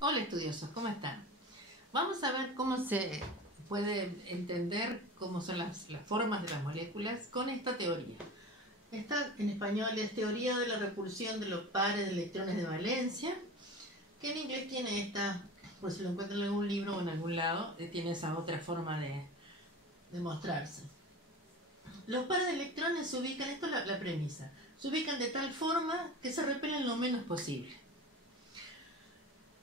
Hola estudiosos, ¿cómo están? Vamos a ver cómo se puede entender cómo son las formas de las moléculas con esta teoría. Esta en español es teoría de la repulsión de los pares de electrones de valencia, que en inglés tiene esta, por si lo encuentran en algún libro o en algún lado, tiene esa otra forma de mostrarse. Los pares de electrones se ubican, esto es la premisa, se ubican de tal forma que se repelen lo menos posible.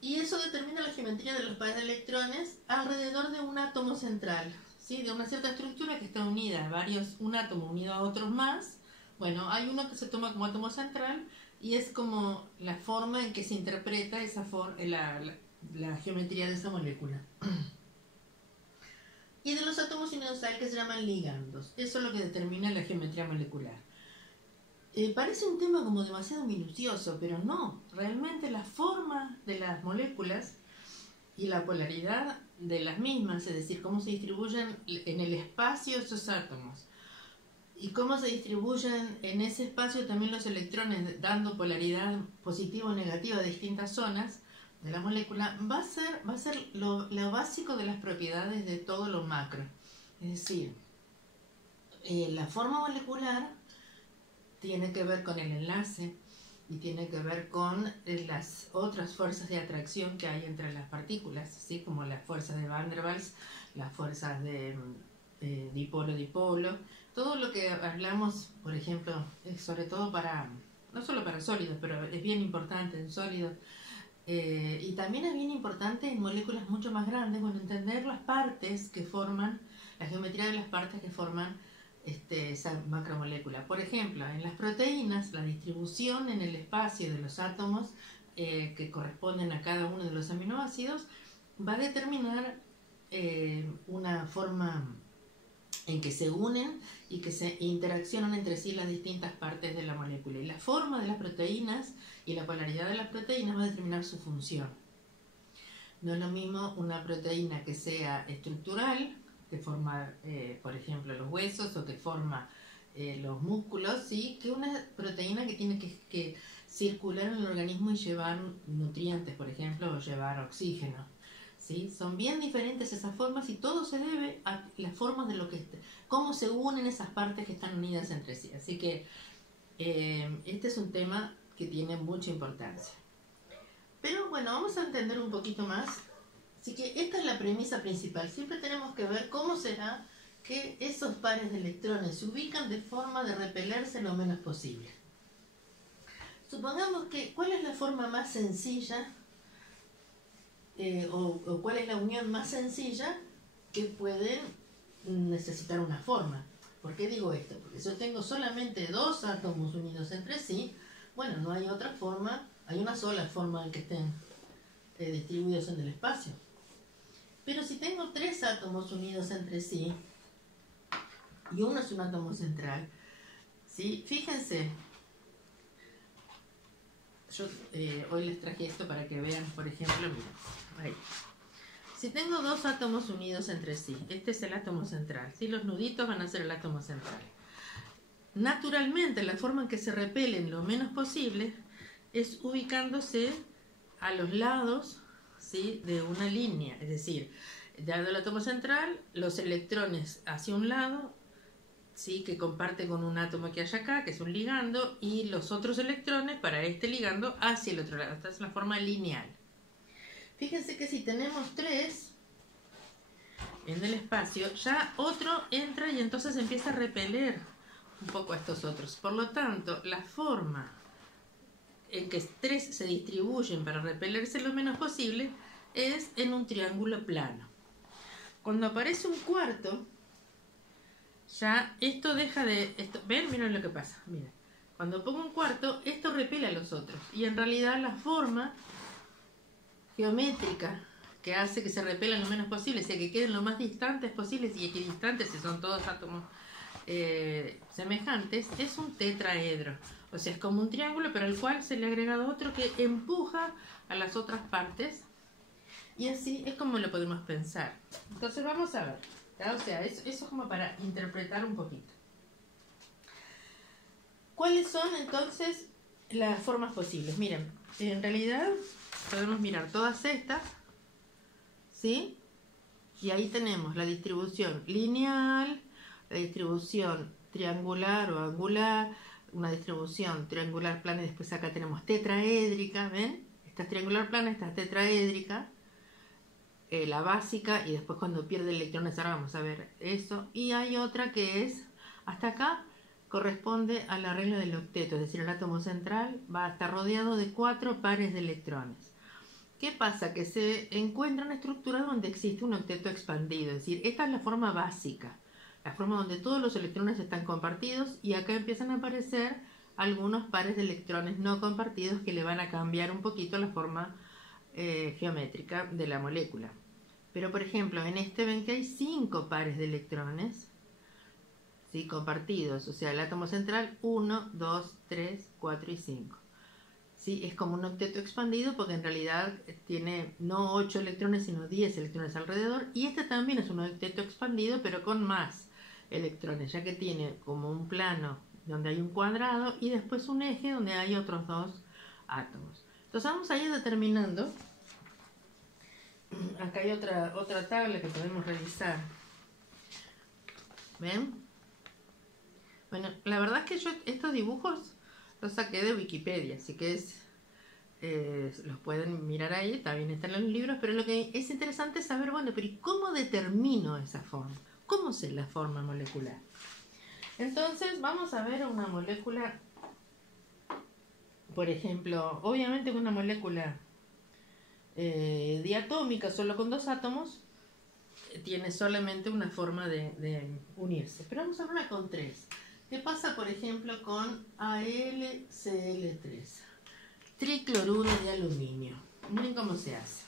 Y eso determina la geometría de los pares de electrones alrededor de un átomo central, ¿sí? De una cierta estructura que está unida a un átomo unido a otros más. Bueno, hay uno que se toma como átomo central y es como la forma en que se interpreta la geometría de esa molécula. Y de los átomos unidos a él que se llaman ligandos. Eso es lo que determina la geometría molecular. Parece un tema como demasiado minucioso, pero no. Realmente la forma de las moléculas y la polaridad de las mismas, es decir, cómo se distribuyen en el espacio esos átomos y cómo se distribuyen en ese espacio también los electrones dando polaridad positiva o negativa a distintas zonas de la molécula, va a ser lo básico de las propiedades de todo lo macro. Es decir, la forma molecular tiene que ver con el enlace y tiene que ver con las otras fuerzas de atracción que hay entre las partículas, ¿sí? Como las fuerzas de Van der Waals, las fuerzas de dipolo-dipolo, todo lo que hablamos, por ejemplo, sobre todo no solo para sólidos, pero es bien importante en sólidos, y también es bien importante en moléculas mucho más grandes, bueno, entender las partes que forman, la geometría de las partes que forman esa macromolécula. Por ejemplo, en las proteínas, la distribución en el espacio de los átomos que corresponden a cada uno de los aminoácidos va a determinar una forma en que se unen y que se interaccionan entre sí las distintas partes de la molécula. Y la forma de las proteínas y la polaridad de las proteínas va a determinar su función. No es lo mismo una proteína que sea estructural, que forma, por ejemplo, los huesos o que forma los músculos, ¿sí? Que una proteína que tiene que circular en el organismo y llevar nutrientes, por ejemplo, o llevar oxígeno, ¿sí? Son bien diferentes esas formas y todo se debe a las formas de cómo se unen esas partes que están unidas entre sí. Así que este es un tema que tiene mucha importancia. Pero bueno, vamos a entender un poquito más. Así que esta es la premisa principal. Siempre tenemos que ver cómo será que esos pares de electrones se ubican de forma de repelerse lo menos posible. Supongamos que, ¿cuál es la forma más sencilla o cuál es la unión más sencilla que pueden necesitar una forma? ¿Por qué digo esto? Porque si yo tengo solamente dos átomos unidos entre sí, bueno, no hay otra forma, hay una sola forma en que estén distribuidos en el espacio. Pero si tengo tres átomos unidos entre sí, y uno es un átomo central, ¿sí? Fíjense, yo hoy les traje esto para que vean, por ejemplo, miren, ahí. Si tengo dos átomos unidos entre sí, este es el átomo central, ¿sí? Los nuditos van a ser el átomo central. Naturalmente, la forma en que se repelen lo menos posible es ubicándose a los lados, ¿sí? De una línea, es decir, dado el átomo central, los electrones hacia un lado, ¿sí? Que comparte con un átomo que hay acá, que es un ligando, y los otros electrones para este ligando hacia el otro lado. Esta es la forma lineal. Fíjense que si tenemos tres en el espacio, ya otro entra y entonces empieza a repeler un poco a estos otros. Por lo tanto, la forma en que tres se distribuyen para repelerse lo menos posible es en un triángulo plano. Cuando aparece un cuarto, ya esto deja de... ¿Ven? Miren lo que pasa. Miren. Cuando pongo un cuarto, esto repele a los otros. Y en realidad la forma geométrica que hace que se repelan lo menos posible, o sea, que queden lo más distantes posibles y equidistantes, si son todos átomos semejantes, es un tetraedro. O sea, es como un triángulo, pero al cual se le ha agregado otro que empuja a las otras partes. Y así es como lo podemos pensar. Entonces vamos a ver. O sea, eso es como para interpretar un poquito. ¿Cuáles son entonces las formas posibles? Miren, en realidad podemos mirar todas estas, ¿sí? Y ahí tenemos la distribución lineal, la distribución triangular o angular, una distribución triangular plana, y después acá tenemos tetraédrica, ¿ven? Esta es triangular plana, esta es tetraédrica, la básica, y después cuando pierde electrones, ahora vamos a ver eso. Y hay otra que es, hasta acá, corresponde a la regla del octeto, es decir, el átomo central va a estar rodeado de 4 pares de electrones. ¿Qué pasa? Que se encuentra una estructura donde existe un octeto expandido, es decir, esta es la forma básica, la forma donde todos los electrones están compartidos, y acá empiezan a aparecer algunos pares de electrones no compartidos que le van a cambiar un poquito la forma geométrica de la molécula. Pero por ejemplo, en este ven que hay 5 pares de electrones, ¿sí?, compartidos, o sea, el átomo central 1, 2, 3, 4 y 5. ¿Sí? Es como un octeto expandido porque en realidad tiene no 8 electrones sino 10 electrones alrededor, y este también es un octeto expandido pero con más electrones, ya que tiene como un plano donde hay un cuadrado y después un eje donde hay otros 2 átomos. Entonces vamos a ir determinando. Acá hay otra tabla que podemos revisar. ¿Ven? Bueno, la verdad es que yo estos dibujos los saqué de Wikipedia, así que los pueden mirar ahí, también están en los libros, pero lo que es interesante es saber, bueno, pero ¿y cómo determino esa forma? ¿Cómo sé la forma molecular? Entonces vamos a ver una molécula, por ejemplo, obviamente una molécula diatómica, solo con 2 átomos, tiene solamente una forma de unirse, pero vamos a ver una con 3. ¿Qué pasa, por ejemplo, con AlCl3? Tricloruro de aluminio. Miren cómo se hace.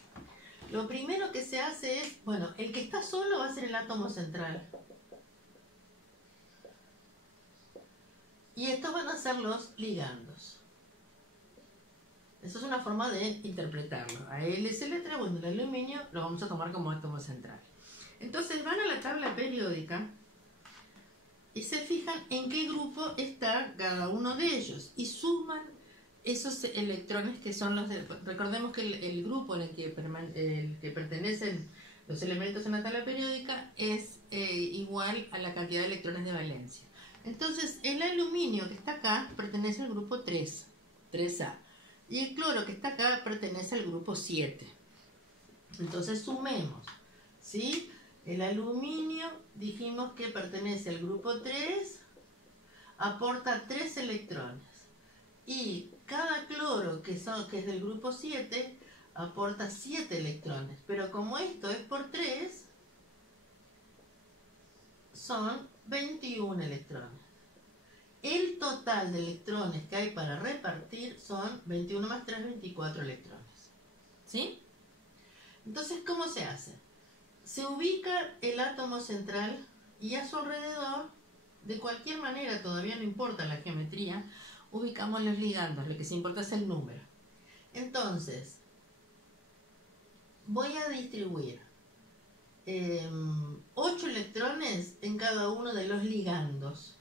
Lo primero que se hace es, bueno, el que está solo va a ser el átomo central. Y estos van a ser los ligandos. Eso es una forma de interpretarlo. AlCl3, bueno, el aluminio lo vamos a tomar como átomo central. Entonces van a la tabla periódica y se fijan en qué grupo está cada uno de ellos y suman esos electrones que son los de... Recordemos que el grupo en el que pertenecen los elementos en la tabla periódica es igual a la cantidad de electrones de valencia. Entonces el aluminio que está acá pertenece al grupo 3, 3A, y el cloro que está acá pertenece al grupo 7. Entonces sumemos, ¿sí? El aluminio dijimos que pertenece al grupo 3, aporta 3 electrones. Y cada cloro que es del grupo 7 aporta 7 electrones. Pero como esto es por 3, son 21 electrones. El total de electrones que hay para repartir son 21 más 3, 24 electrones. ¿Sí? Entonces, ¿cómo se hace? Se ubica el átomo central y a su alrededor, de cualquier manera, todavía no importa la geometría, ubicamos los ligandos, lo que se importa es el número. Entonces, voy a distribuir 8 electrones en cada uno de los ligandos.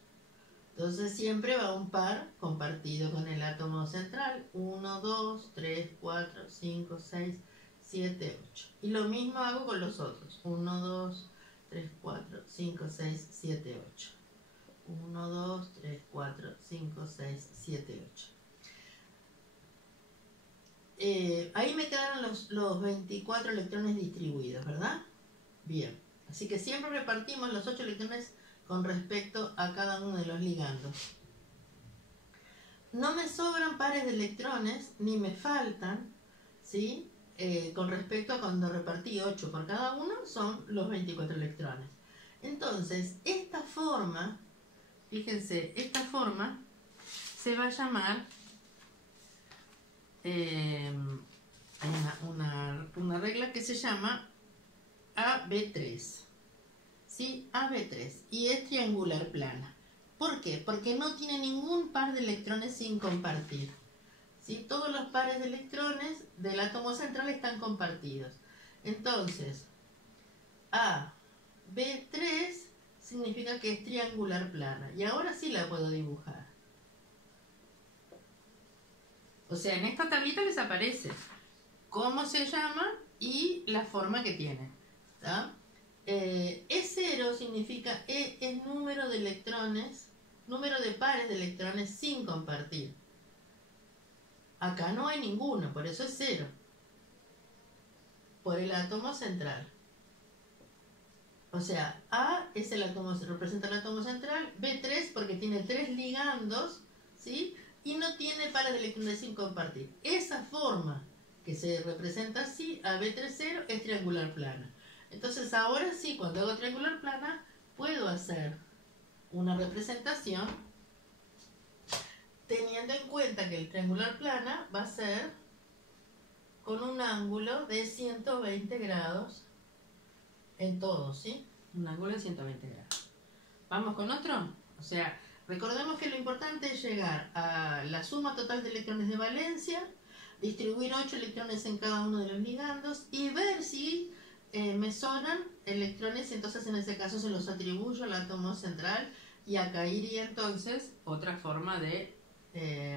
Entonces siempre va un par compartido con el átomo central. 1, 2, 3, 4, 5, 6, 7, 8. Y lo mismo hago con los otros. 1, 2, 3, 4, 5, 6, 7, 8. 1, 2, 3, 4, 5, 6, 7, 8. Ahí me quedaron los 24 electrones distribuidos, ¿verdad? Bien. Así que siempre repartimos los 8 electrones con respecto a cada uno de los ligandos. No me sobran pares de electrones, ni me faltan, ¿sí? Con respecto a cuando repartí 8 por cada uno, son los 24 electrones. Entonces, esta forma, fíjense, esta forma se va a llamar, hay una regla que se llama AB3, ¿sí? AB3, y es triangular plana. ¿Por qué? Porque no tiene ningún par de electrones sin compartir. ¿Sí? Todos los pares de electrones del átomo central están compartidos. Entonces, AB3 significa que es triangular plana. Y ahora sí la puedo dibujar. O sea, en esta tablita les aparece cómo se llama y la forma que tiene. ¿Está? E0 significa E es número de electrones, número de pares de electrones sin compartir. Acá no hay ninguno, por eso es 0. Por el átomo central. O sea, A es el átomo, representa el átomo central, B3 porque tiene 3 ligandos, ¿sí? Y no tiene pares de electrones sin compartir. Esa forma que se representa así, a B30, es triangular plana. Entonces ahora sí, cuando hago triangular plana, puedo hacer una representación teniendo en cuenta que el triangular plana va a ser con un ángulo de 120 grados en todo, ¿sí? Un ángulo de 120 grados. ¿Vamos con otro? O sea, recordemos que lo importante es llegar a la suma total de electrones de valencia, distribuir 8 electrones en cada uno de los ligandos y ver si me sobran electrones, entonces en ese caso se los atribuyo al átomo central y acá iría entonces otra forma de,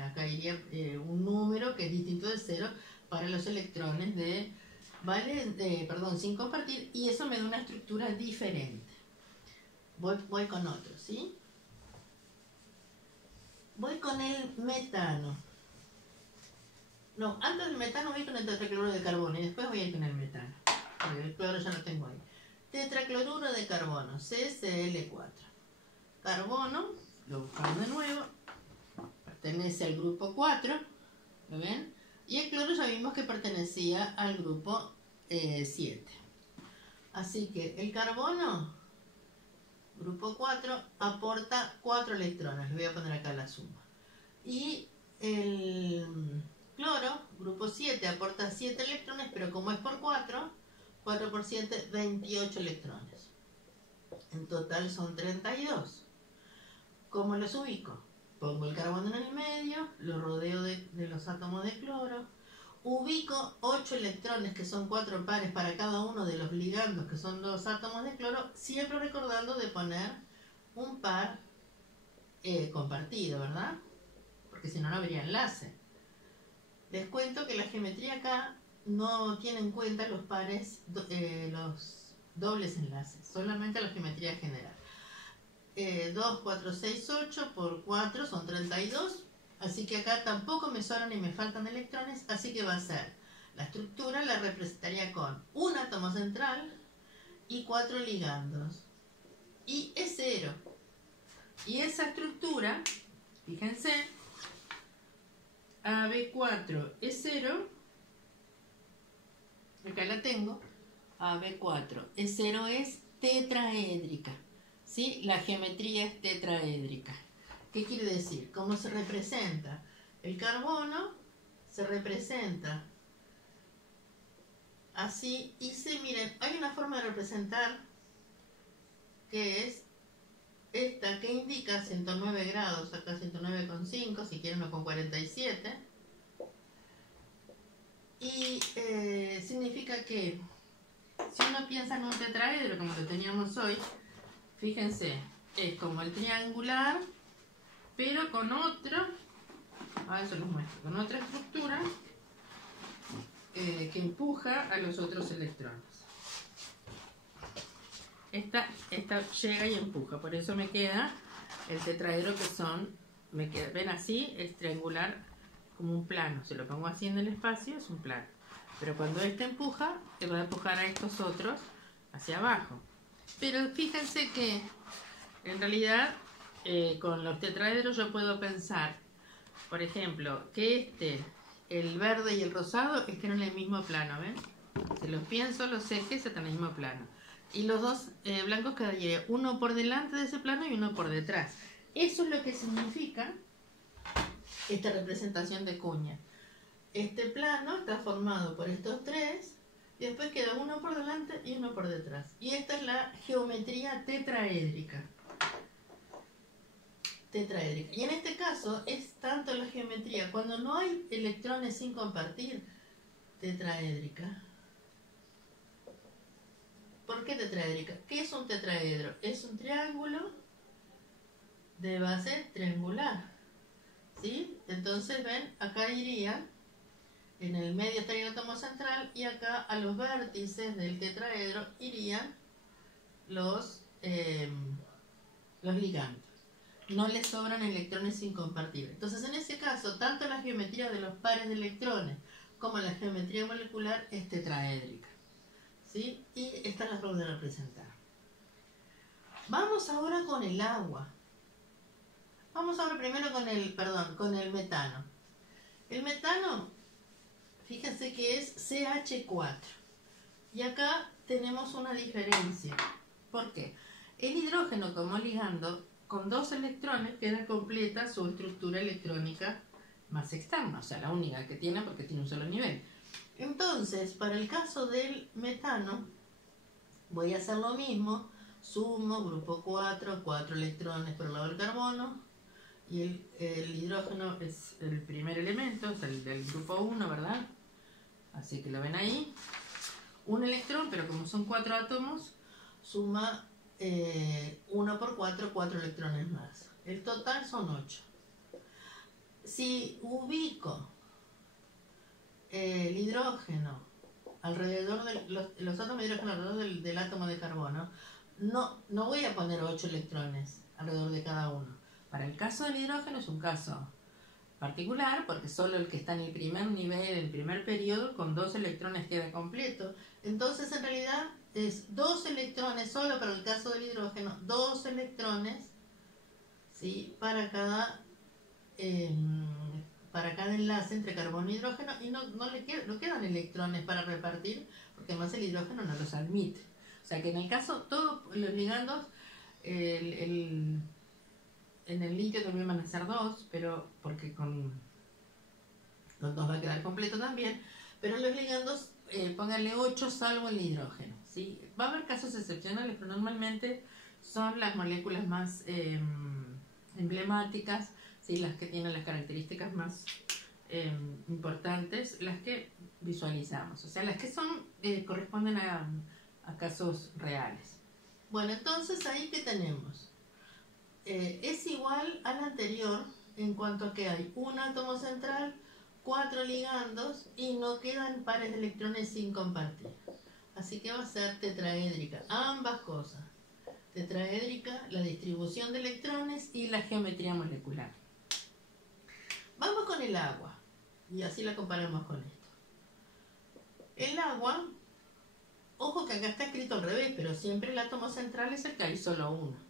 acá iría un número que es distinto de 0 para los electrones de sin compartir, y eso me da una estructura diferente. Voy con otro, ¿sí? Voy con el metano. No, antes del metano voy con el tetracloruro de carbono y después voy a ir con el metano. Porque el cloro ya lo tengo ahí. Tetracloruro de carbono, CCl4. Carbono, lo buscamos de nuevo, pertenece al grupo 4, ¿lo ven? Y el cloro ya vimos que pertenecía al grupo 7. Así que el carbono, grupo 4, aporta 4 electrones. Les voy a poner acá la suma. Y el cloro, grupo 7, aporta 7 electrones, pero como es por 4, 4 por 7, 28 electrones. En total son 32. ¿Cómo los ubico? Pongo el carbono en el medio, lo rodeo de los átomos de cloro, ubico 8 electrones, que son 4 pares para cada uno de los ligandos, que son 2 átomos de cloro, siempre recordando de poner un par compartido, ¿verdad? Porque si no, no habría enlace. Les cuento que la geometría acá no tiene en cuenta los pares, los dobles enlaces, solamente la geometría general. 2, 4, 6, 8 por 4 son 32, así que acá tampoco me sobran ni me faltan electrones, así que va a ser, la estructura la representaría con un átomo central y 4 ligandos, y es 0. Y esa estructura, fíjense, AB4 es 0, acá la tengo, AB4 es 0, es tetraédrica. ¿Sí? La geometría es tetraédrica. ¿Qué quiere decir? ¿Cómo se representa? El carbono se representa así. Y miren, hay una forma de representar que es esta, que indica 109 grados, acá 109,5, si quieren o con 47. Y significa que si uno piensa en un tetraedro como lo teníamos hoy, fíjense, es como el triangular, pero con otro, eso los muestro, con otra estructura que empuja a los otros electrones. Esta llega y empuja, por eso me queda el tetraedro que son, ven así, es triangular como un plano, si lo pongo así en el espacio es un plano, pero cuando este empuja, te va a empujar a estos otros hacia abajo. Pero fíjense que en realidad con los tetraedros yo puedo pensar, por ejemplo, que el verde y el rosado estén en el mismo plano, ¿ven? Si los pienso, los ejes están en el mismo plano. Y los dos blancos quedarían uno por delante de ese plano y uno por detrás. Eso es lo que significa esta representación de cuña. Este plano está formado por estos tres y después queda uno por delante y uno por detrás. Y esta es la geometría tetraédrica. Y en este caso es tanto la geometría, cuando no hay electrones sin compartir, tetraédrica. ¿Por qué tetraédrica? ¿Qué es un tetraedro? Es un triángulo de base triangular, ¿sí? Entonces ven, acá iría En el medio estaría el átomo central y acá a los vértices del tetraedro irían los ligandos. No les sobran electrones sin compartir. Entonces, en ese caso, tanto la geometría de los pares de electrones como la geometría molecular es tetraédrica, ¿sí? Y estas las vamos a representar. Vamos ahora con el agua. Vamos ahora primero con el metano. El metano, fíjense que es CH4. Y acá tenemos una diferencia. ¿Por qué? El hidrógeno como ligando con 2 electrones queda completa su estructura electrónica más externa, o sea, la única que tiene porque tiene un solo nivel. Entonces, para el caso del metano, voy a hacer lo mismo. Sumo, grupo 4, 4 electrones por el lado del carbono. Y el hidrógeno es el primer elemento, es el del grupo 1, ¿verdad? Así que lo ven ahí. Un electrón, pero como son 4 átomos, suma 1 por 4, 4 electrones más. El total son 8. Si ubico el hidrógeno alrededor de los átomos de hidrógeno alrededor del átomo de carbono, no voy a poner 8 electrones alrededor de cada uno. Para el caso del hidrógeno es un caso particular porque solo el que está en el primer nivel, el primer periodo, con 2 electrones queda completo. Entonces, en realidad, es 2 electrones solo para el caso del hidrógeno, 2 electrones, ¿sí? para cada enlace entre carbono y hidrógeno, y no quedan electrones para repartir, porque además el hidrógeno no los admite. O sea que en el caso, todos los ligandos, en el litio también van a ser 2, pero porque con 2 va a quedar completo también, pero en los ligandos pónganle 8 salvo el hidrógeno, ¿sí? Va a haber casos excepcionales, pero normalmente son las moléculas más emblemáticas, ¿sí? Las que tienen las características más importantes, las que visualizamos, o sea, las que corresponden a casos reales. Bueno, entonces ahí que tenemos es igual al anterior en cuanto a que hay un átomo central, 4 ligandos y no quedan pares de electrones sin compartir. Así que va a ser tetraédrica, ambas cosas. Tetraédrica, la distribución de electrones y la geometría molecular. Vamos con el agua y así la comparamos con esto. El agua, ojo que acá está escrito al revés, pero siempre el átomo central es el que hay solo uno.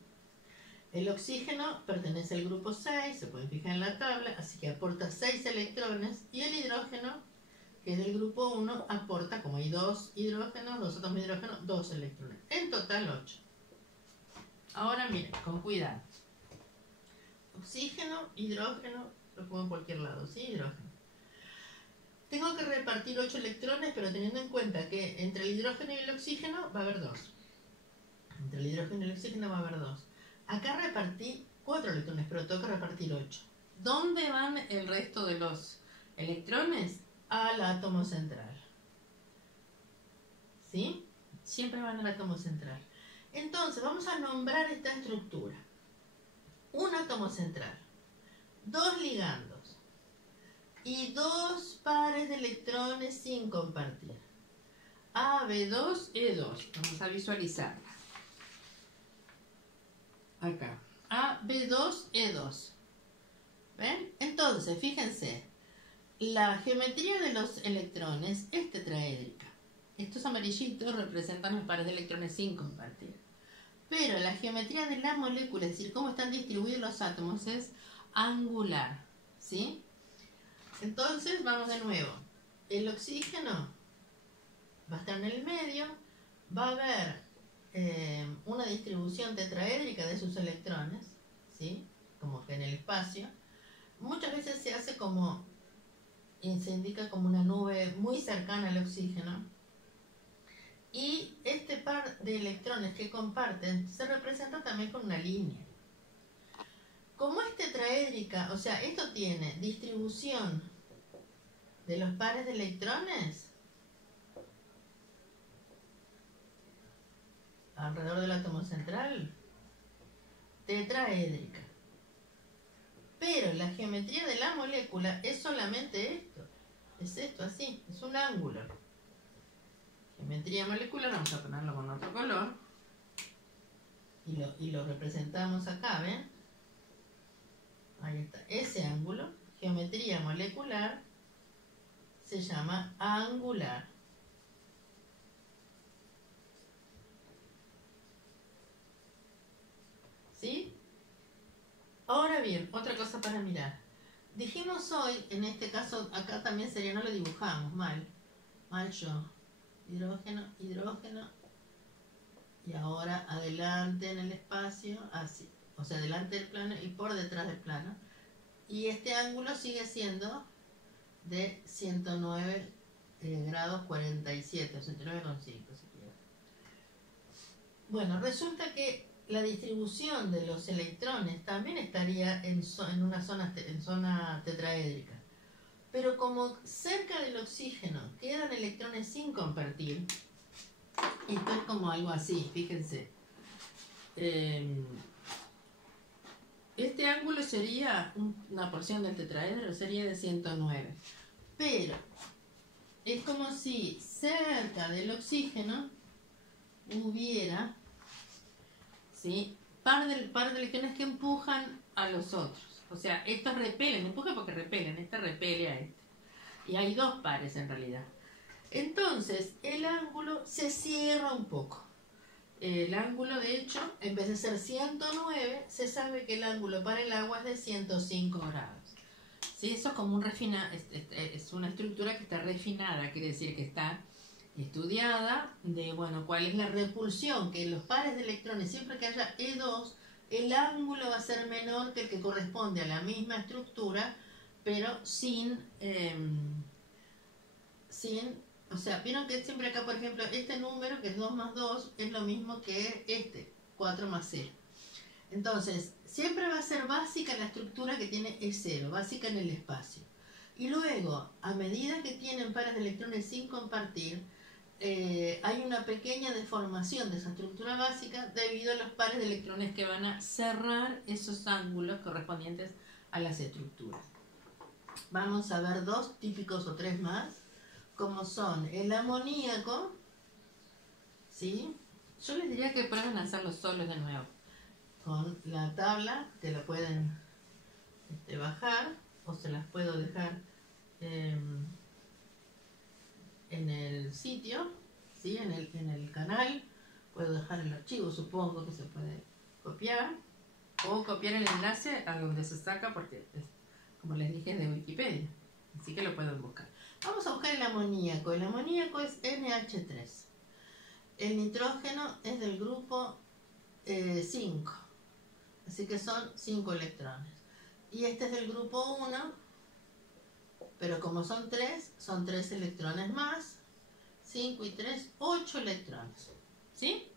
El oxígeno pertenece al grupo 6, se pueden fijar en la tabla, así que aporta 6 electrones, y el hidrógeno, que es del grupo 1, aporta, como hay 2 hidrógenos, 2 átomos de hidrógeno, 2 electrones. En total 8. Ahora miren, con cuidado. Oxígeno, hidrógeno, lo pongo en cualquier lado, ¿sí? Hidrógeno. Tengo que repartir 8 electrones, pero teniendo en cuenta que entre el hidrógeno y el oxígeno va a haber 2. Entre el hidrógeno y el oxígeno va a haber 2. Acá repartí 4 electrones, pero tengo que repartir 8. ¿Dónde van el resto de los electrones? Al átomo central. ¿Sí? Siempre van al átomo central. Entonces, vamos a nombrar esta estructura. Un átomo central, 2 ligandos y 2 pares de electrones sin compartir. AB2, E2. Vamos a visualizarla. Acá, A, B2, E2. ¿Ven? Entonces, fíjense, la geometría de los electrones es tetraédrica. Estos amarillitos representan los pares de electrones sin compartir. Pero la geometría de la molécula, es decir, cómo están distribuidos los átomos, es angular, ¿sí? Entonces, vamos de nuevo. El oxígeno va a estar en el medio, va a haber una distribución tetraédrica de sus electrones, ¿sí? Como que en el espacio. Muchas veces se hace como, se indica como una nube muy cercana al oxígeno. Y este par de electrones que comparten se representa también con una línea. Como es tetraédrica, o sea, esto tiene distribución de los pares de electrones alrededor del átomo central, tetraédrica. Pero la geometría de la molécula es solamente esto. Es esto, así, es un ángulo. Geometría molecular, vamos a ponerlo con otro color. Y lo representamos acá, ¿ven? Ahí está, ese ángulo, geometría molecular, se llama angular. ¿Sí? Ahora bien, otra cosa para mirar. Dijimos hoy, en este caso, acá también sería, no lo dibujamos, mal yo. Hidrógeno, hidrógeno. Y ahora adelante en el espacio, así. O sea, delante del plano y por detrás del plano. Y este ángulo sigue siendo de 109 grados 47, o 109,5 si quieren. Bueno, resulta que la distribución de los electrones también estaría en una zona tetraédrica. Pero como cerca del oxígeno quedan electrones sin compartir, esto es como algo así, fíjense. Este ángulo sería una porción del tetraedro, sería de 109. Pero es como si cerca del oxígeno hubiera, ¿sí?, par de electrones que empujan a los otros. O sea, estos repelen, empujan porque repelen, este repele a este. Y hay dos pares en realidad. Entonces, el ángulo se cierra un poco. El ángulo, de hecho, en vez de ser 109, se sabe que el ángulo para el agua es de 105 grados. ¿Sí? Eso es como es una estructura que está refinada, quiere decir que está estudiada de, bueno, cuál es la repulsión, que en los pares de electrones, siempre que haya E2, el ángulo va a ser menor que el que corresponde a la misma estructura, pero o sea, vieron que siempre acá, por ejemplo, este número, que es 2 más 2, es lo mismo que este, 4 más 0. Entonces, siempre va a ser básica la estructura que tiene E0, básica en el espacio. Y luego, a medida que tienen pares de electrones sin compartir, hay una pequeña deformación de esa estructura básica debido a los pares de electrones que van a cerrar esos ángulos correspondientes a las estructuras. Vamos a ver dos típicos o tres más, como son el amoníaco, ¿sí? Yo les diría que prueben a hacerlo solos de nuevo, con la tabla, que la pueden bajar, o se las puedo dejar en el sitio, ¿sí? en el canal, puedo dejar el archivo, supongo que se puede copiar, o copiar el enlace a donde se saca, porque, como les dije, es de Wikipedia, así que lo pueden buscar. Vamos a buscar el amoníaco. El amoníaco es NH3. El nitrógeno es del grupo 5. Así que son 5 electrones. Y este es del grupo 1. Pero como son 3 electrones más. 5 y 3, 8 electrones. ¿Sí?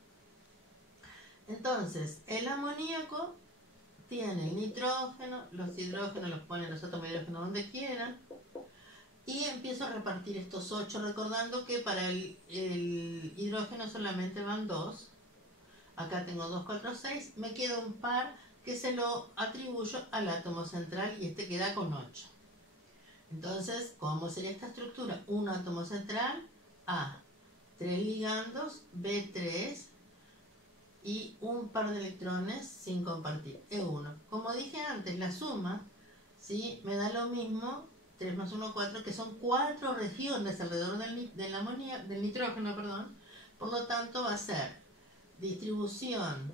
Entonces, el amoníaco tiene el nitrógeno, los hidrógenos los ponen los átomos de hidrógeno donde quieran. Y empiezo a repartir estos 8, recordando que para el hidrógeno solamente van 2. Acá tengo 2, 4, 6. Me queda un par que se lo atribuyo al átomo central y este queda con 8. Entonces, ¿cómo sería esta estructura? Un átomo central, A, 3 ligandos, B3 y un par de electrones sin compartir, E1. Como dije antes, la suma, ¿sí?, me da lo mismo, 3 más 1, 4, que son 4 regiones alrededor del nitrógeno, perdón. Por lo tanto, va a ser distribución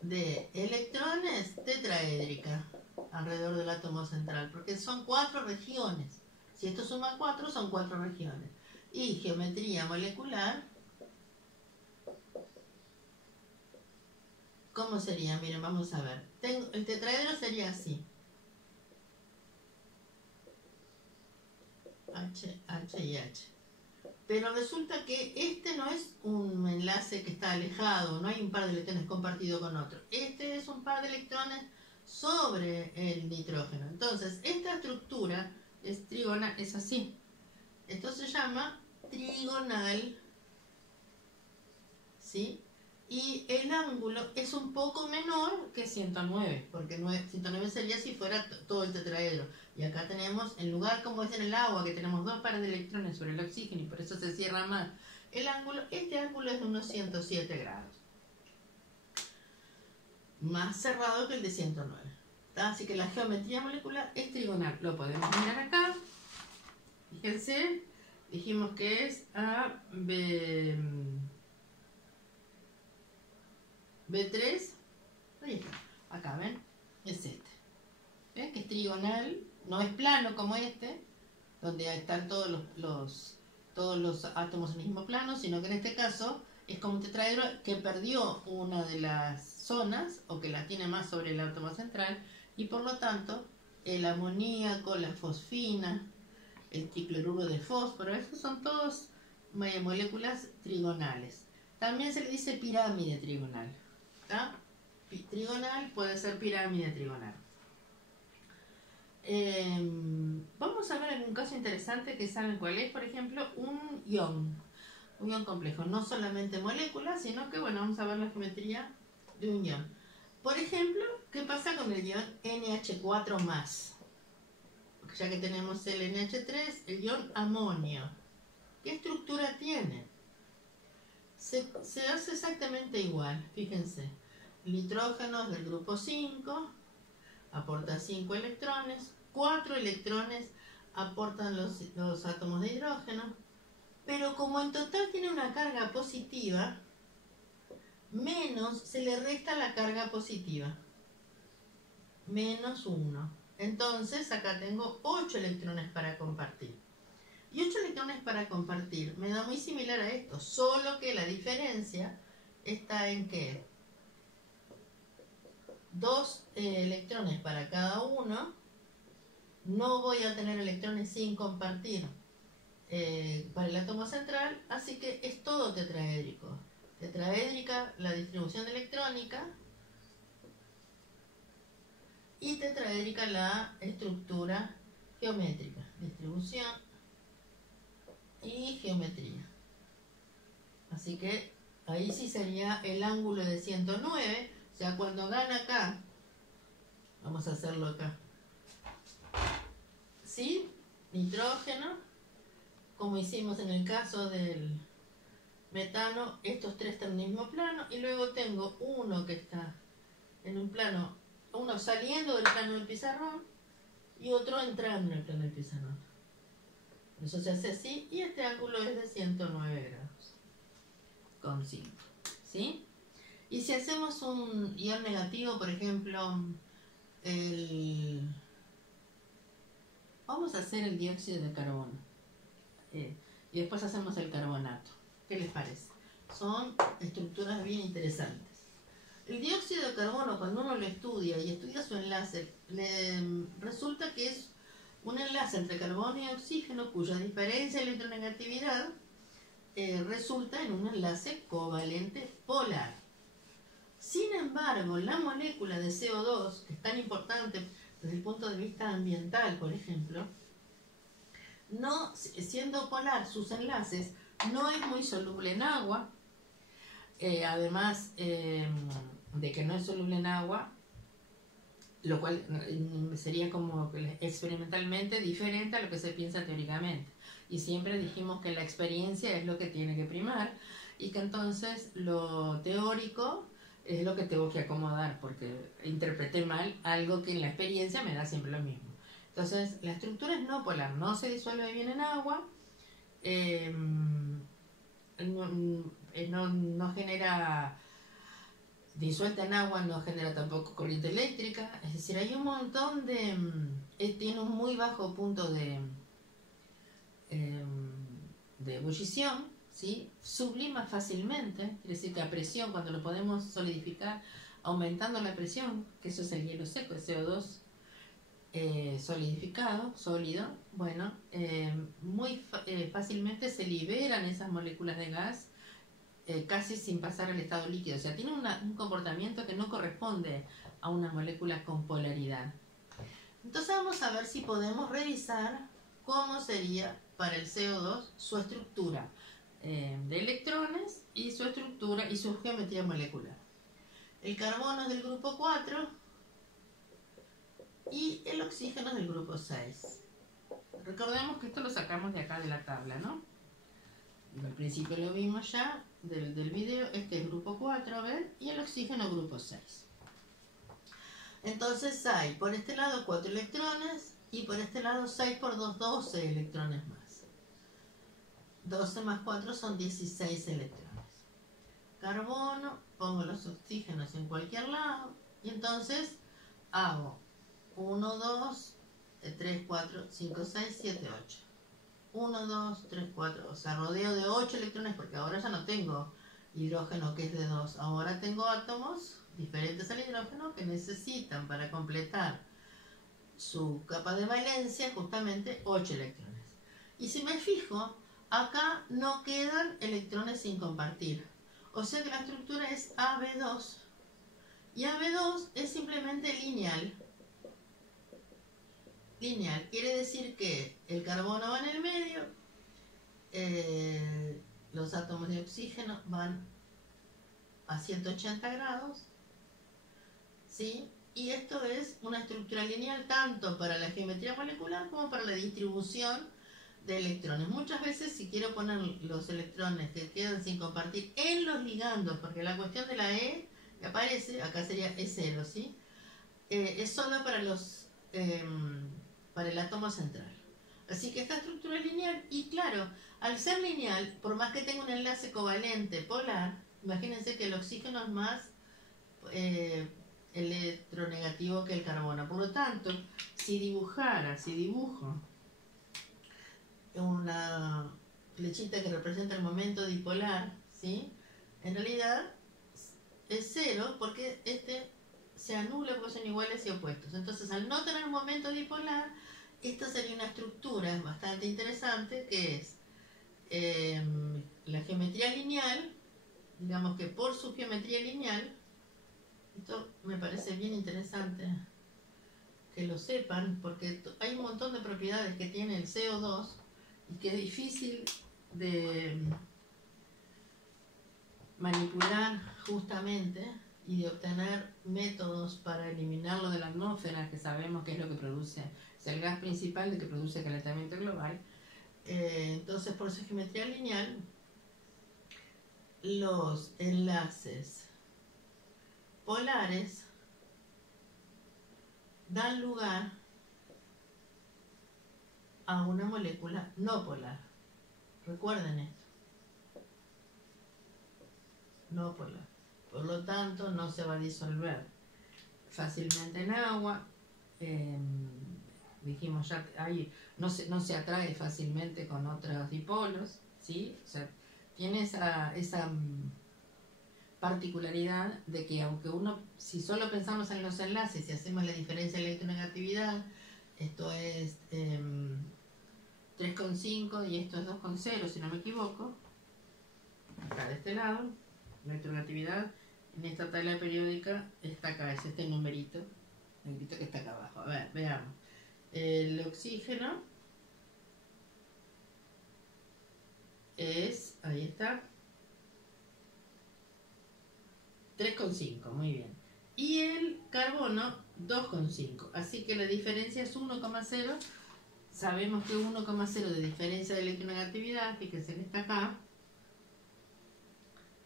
de electrones tetraédrica alrededor del átomo central, porque son 4 regiones. Si esto suma 4, son 4 regiones. Y geometría molecular, ¿cómo sería? Miren, vamos a ver. El tetraedro sería así. H, H y H. Pero resulta que este no es un enlace que está alejado, no hay un par de electrones compartido con otro. Este es un par de electrones sobre el nitrógeno. Entonces, esta estructura es trigonal, es así. Esto se llama trigonal, ¿sí? Y el ángulo es un poco menor que 109, porque 109 sería si fuera todo el tetraedro. Y acá tenemos, en lugar como es en el agua, que tenemos dos pares de electrones sobre el oxígeno y por eso se cierra más el ángulo, este ángulo es de unos 107 grados. Más cerrado que el de 109. Así que la geometría molecular es trigonal. Lo podemos mirar acá. Fíjense, dijimos que es A, B, B3. Ahí está. Acá, ¿ven? Es este. ¿Ven? Que es trigonal. No es plano como este, donde están todos los átomos en el mismo plano, sino que en este caso es como un tetraedro que perdió una de las zonas o que la tiene más sobre el átomo central y por lo tanto el amoníaco, la fosfina, el tricloruro de fósforo, esos son todos moléculas trigonales. También se le dice pirámide trigonal. ¿Tá? Trigonal puede ser pirámide trigonal. Vamos a ver algún caso interesante que saben cuál es, por ejemplo, un ion complejo, no solamente moléculas, sino que, bueno, vamos a ver la geometría de un ion. Por ejemplo, ¿qué pasa con el ion NH4+? Porque ya que tenemos el NH3, el ion amonio, ¿qué estructura tiene? Se hace exactamente igual, fíjense, nitrógenos del grupo 5, aporta 5 electrones, 4 electrones aportan los átomos de hidrógeno, pero como en total tiene una carga positiva, menos se le resta la carga positiva, menos 1. Entonces acá tengo 8 electrones para compartir. Y 8 electrones para compartir me da muy similar a esto, solo que la diferencia está en que 2 electrones para cada uno, no voy a tener electrones sin compartir para el átomo central, así que es todo tetraédrico. Tetraédrica la distribución electrónica y tetraédrica la estructura geométrica, distribución y geometría. Así que ahí sí sería el ángulo de 109. O sea, cuando gana acá, vamos a hacerlo acá, ¿sí? Nitrógeno, como hicimos en el caso del metano, estos tres están en el mismo plano, y luego tengo uno que está en un plano, uno saliendo del plano del pizarrón, y otro entrando en el plano del pizarrón. Eso se hace así, y este ángulo es de 109 grados, con 5, ¿sí? Y si hacemos un ion negativo, por ejemplo, vamos a hacer el dióxido de carbono. Y después hacemos el carbonato. ¿Qué les parece? Son estructuras bien interesantes. El dióxido de carbono, cuando uno lo estudia y estudia su enlace, resulta que es un enlace entre carbono y oxígeno cuya diferencia de electronegatividad resulta en un enlace covalente polar. Sin embargo, la molécula de CO2, que es tan importante desde el punto de vista ambiental, por ejemplo, no, siendo polar sus enlaces, no es muy soluble en agua. Además de que no es soluble en agua, lo cual sería como experimentalmente diferente a lo que se piensa teóricamente. Y siempre dijimos que la experiencia es lo que tiene que primar y que entonces lo teórico es lo que tengo que acomodar porque interpreté mal algo que en la experiencia me da siempre lo mismo. Entonces la estructura es no polar, no se disuelve bien en agua, no genera, disuelta en agua, no genera tampoco corriente eléctrica, es decir, hay un montón de, tiene un muy bajo punto de ebullición, ¿sí? Sublima fácilmente, quiere decir que a presión, cuando lo podemos solidificar, aumentando la presión, que eso es el hielo seco, el CO2 solidificado, sólido, bueno, muy fácilmente se liberan esas moléculas de gas casi sin pasar al estado líquido, o sea, tiene un comportamiento que no corresponde a una molécula con polaridad. Entonces vamos a ver si podemos revisar cómo sería para el CO2 su estructura de electrones y su estructura y su geometría molecular. El carbono es del grupo 4, y el oxígeno es del grupo 6. Recordemos que esto lo sacamos de acá de la tabla, ¿no? Al principio lo vimos ya del video. Este es grupo 4, ¿ven? Y el oxígeno grupo 6. Entonces hay por este lado 4 electrones y por este lado 6 por 2, 12 electrones más. 12 más 4 son 16 electrones. Carbono, pongo los oxígenos en cualquier lado y entonces hago 1, 2, 3, 4, 5, 6, 7, 8. 1, 2, 3, 4, o sea, rodeo de 8 electrones porque ahora ya no tengo hidrógeno que es de 2, ahora tengo átomos diferentes al hidrógeno que necesitan para completar su capa de valencia justamente 8 electrones. Y si me fijo, acá no quedan electrones sin compartir, o sea que la estructura es AB2 y AB2 es simplemente lineal. Lineal quiere decir que el carbono va en el medio, los átomos de oxígeno van a 180 grados, ¿sí? Y esto es una estructura lineal tanto para la geometría molecular como para la distribución de electrones. Muchas veces si quiero poner los electrones que quedan sin compartir en los ligandos, porque la cuestión de la E que aparece, acá sería E0, ¿sí? Es solo para los... para el átomo central. Así que esta estructura es lineal y claro, al ser lineal, por más que tenga un enlace covalente polar, imagínense que el oxígeno es más electronegativo que el carbono. Por lo tanto, si dibujo una flechita que representa el momento dipolar, ¿sí? En realidad es 0 porque este se anula porque son iguales y opuestos. Entonces, al no tener un momento dipolar, esta sería una estructura bastante interesante que es la geometría lineal. Digamos que por su geometría lineal, esto me parece bien interesante que lo sepan, porque hay un montón de propiedades que tiene el CO2 y que es difícil de manipular justamente y de obtener métodos para eliminarlo de la atmósfera, que sabemos que es lo que produce, es el gas principal que produce calentamiento global. Entonces, por su geometría lineal, los enlaces polares dan lugar a una molécula no polar. Recuerden esto. No polar. Por lo tanto, no se va a disolver fácilmente en agua. Dijimos ya, no se atrae fácilmente con otros dipolos, ¿sí? O sea, tiene esa particularidad de que aunque si solo pensamos en los enlaces y hacemos la diferencia de electronegatividad, esto es 3,5 y esto es 2,0 si no me equivoco, acá de este lado, electronegatividad en esta tabla periódica está acá, es este numerito que está acá abajo. A ver, veamos. El oxígeno es, ahí está, 3,5, muy bien. Y el carbono, 2,5. Así que la diferencia es 1,0. Sabemos que 1,0 de diferencia de electronegatividad, fíjense que está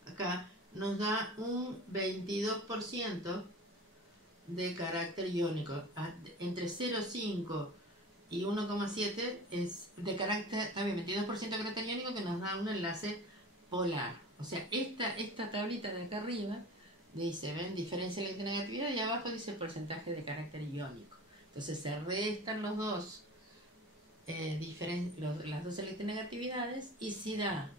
acá, nos da un 22% de carácter iónico. Entre 0,5 y 1,7 es de carácter, también 22% de carácter iónico que nos da un enlace polar. O sea, esta tablita de acá arriba dice, ven, diferencia de electronegatividad, y abajo dice el porcentaje de carácter iónico. Entonces se restan las dos electronegatividades y si da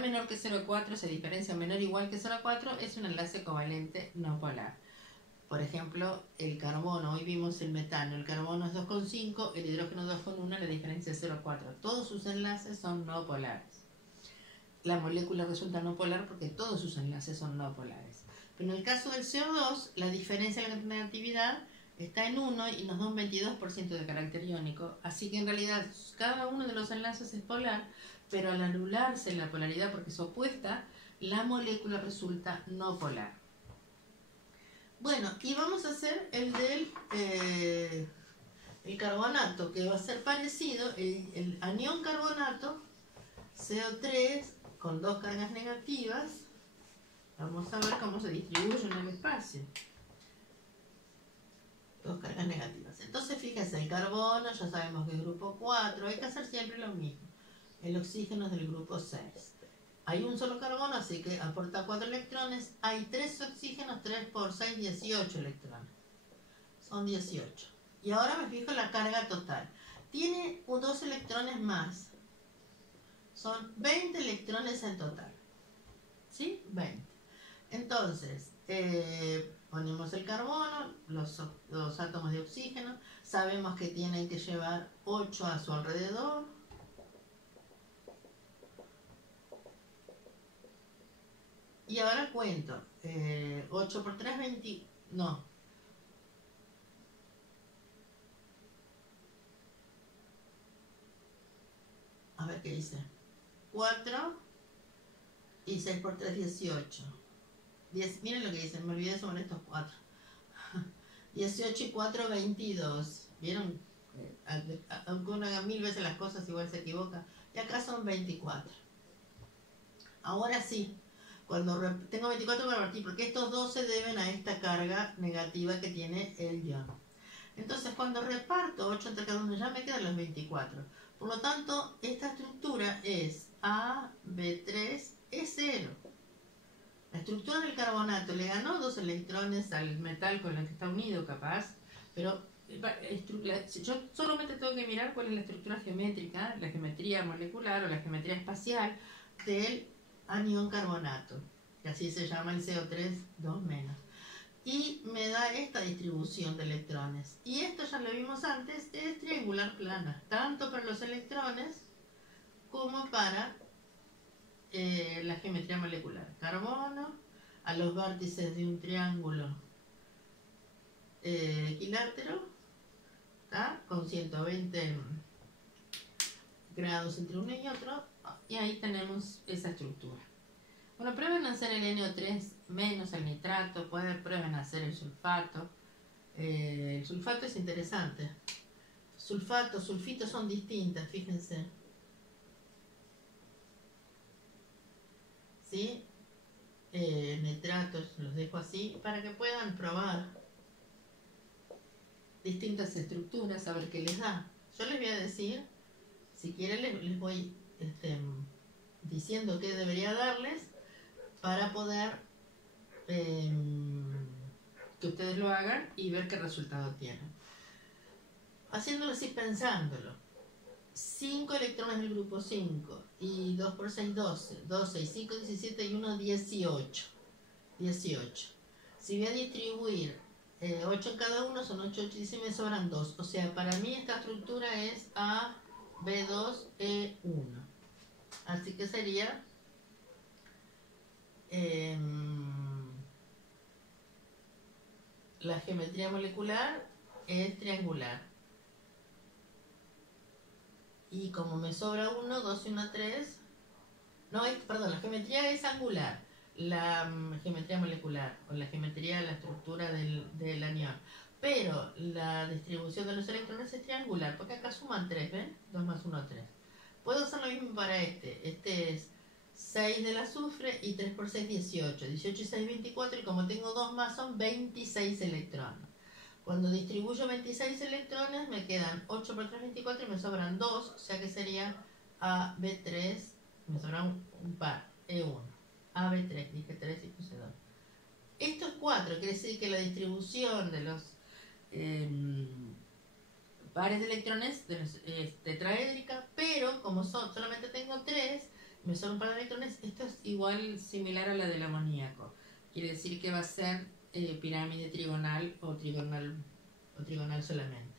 menor que 0,4, se diferencia menor o igual que 0,4, es un enlace covalente no polar. Por ejemplo, el carbono, hoy vimos el metano, el carbono es 2,5, el hidrógeno 2,1, la diferencia es 0,4. Todos sus enlaces son no polares. La molécula resulta no polar porque todos sus enlaces son no polares. Pero en el caso del CO2, la diferencia de la negatividad está en 1 y nos da un 22% de carácter iónico. Así que en realidad cada uno de los enlaces es polar, pero al anularse la polaridad porque es opuesta, la molécula resulta no polar. Bueno, y vamos a hacer el del el carbonato, que va a ser parecido, el anión carbonato, CO3, con dos cargas negativas. Vamos a ver cómo se distribuye en el espacio. Dos cargas negativas. Entonces, fíjense, el carbono, ya sabemos que es grupo 4, hay que hacer siempre lo mismo. El oxígeno es del grupo 6. Hay un solo carbono, así que aporta 4 electrones. Hay 3 oxígenos, 3 por 6, 18 electrones. Son 18. Y ahora me fijo en la carga total. Tiene 2 electrones más. Son 20 electrones en total. ¿Sí? 20. Entonces, ponemos el carbono, los átomos de oxígeno. Sabemos que tienen que llevar 8 a su alrededor. Y ahora cuento. 8 por 3, 20... No. A ver qué dice. 4 y 6 por 3, 18. 10, miren lo que dicen, me olvidé sobre estos 4. 18 y 4, 22. ¿Vieron? Aunque uno haga 1000 veces las cosas, igual se equivoca. Y acá son 24. Ahora sí, cuando tengo 24 para repartir, porque estos dos se deben a esta carga negativa que tiene el ion. Entonces, cuando reparto 8 entre cada uno, ya me quedan los 24. Por lo tanto, esta estructura es AB3E0. La estructura del carbonato le ganó 2 electrones al metal con el que está unido, capaz, pero yo solamente tengo que mirar cuál es la estructura geométrica, la geometría molecular o la geometría espacial del anión carbonato, que así se llama el CO3 2-. Y me da esta distribución de electrones. Y esto ya lo vimos antes, es triangular plana, tanto para los electrones como para la geometría molecular. Carbono a los vértices de un triángulo equilátero, ¿tá? Con 120 grados entre uno y otro, y ahí tenemos esa estructura. Bueno, prueben a hacer el NO3 menos el nitrato, prueben a hacer el sulfato. El sulfato es interesante. Sulfato, sulfito son distintas, fíjense. ¿Sí? Nitratos los dejo así para que puedan probar distintas estructuras, a ver qué les da. Yo les voy a decir, si quieren les voy diciendo qué debería darles para poder que ustedes lo hagan y ver qué resultado tienen. Haciéndolo así, pensándolo. 5 electrones del grupo 5 y 2 por 6, 12, 12 y 5, 17 y 1, 18. 18. Si voy a distribuir 8 en cada uno, son 8, 8 y 10 y me sobran 2. O sea, para mí esta estructura es AB2E1. Así que sería la geometría molecular es triangular. Y como me sobra 1, 2 y 1, 3... No, perdón, la geometría es angular. La geometría molecular, o la geometría, la estructura del anión. Pero la distribución de los electrones es triangular, porque acá suman 3, ¿ven? 2 más 1, 3. Puedo hacer lo mismo para este. Este es 6 del azufre y 3 por 6, 18. 18 y 6, 24, y como tengo 2 más, son 26 electrones. Cuando distribuyo 26 electrones, me quedan 8 por 3, 24, y me sobran 2, o sea que sería AB3, me sobran un par, E1. AB3, dije 3 y puse 2. Esto es 4, quiere decir que la distribución de los pares de electrones es tetraédrica, pero como solamente tengo 3, me sobra un par de electrones, esto es igual, similar a la del amoníaco. Quiere decir que va a ser pirámide trigonal o trigonal solamente.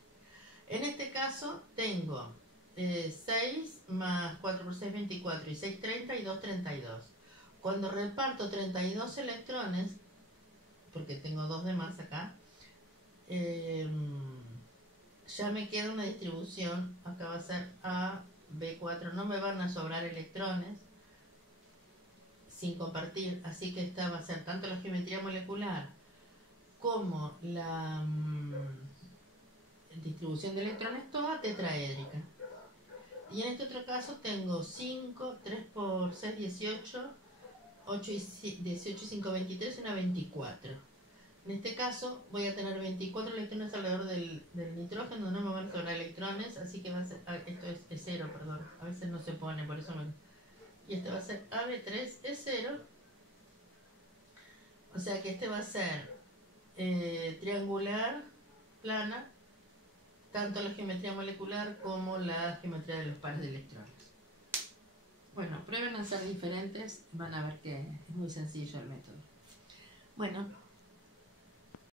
En este caso tengo 6 más 4 por 6, 24 y 6, 30 y 2, 32. Cuando reparto 32 electrones, porque tengo 2 de más acá, ya me queda una distribución, acá va a ser A, B4, no me van a sobrar electrones sin compartir, así que esta va a ser tanto la geometría molecular como la distribución de electrones toda tetraédrica. Y en este otro caso tengo 5, 3 por 6, 18, 8 y 18 y 5, 23 y una 24. En este caso voy a tener 24 electrones alrededor del nitrógeno, no me van a sobrar electrones, así que va a ser, esto es 0, perdón, a veces no se pone, por eso y este va a ser AB3E0, o sea que este va a ser triangular, plana, tanto la geometría molecular como la geometría de los pares de electrones. Bueno, prueben a ser diferentes, van a ver que es muy sencillo el método. Bueno.